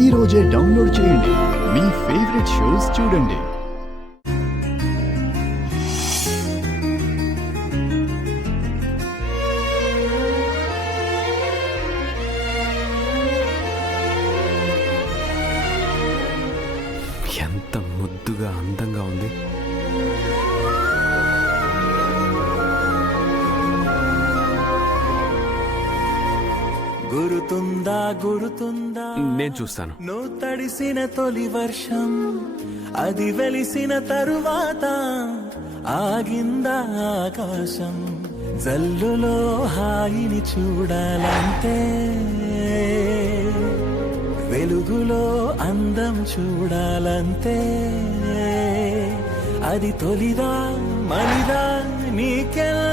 ఈ రోజే డౌన్లోడ్ చేయండి. మీ ఫేవరెట్ షోస్ చూడండి. ఎంత ముద్దుగా అందంగా ఉంది. గురుతుందా గురుతుందా నేను చూస్తాను. నువ్వు తడిసిన తొలి వర్షం అది వెలిసిన తరువాత ఆగిందా ఆకాశం జల్లులో హాయిని చూడాలంటే వెలుగులో అందం చూడాలంటే అది తొలిదా మలిదా నీకెందుకే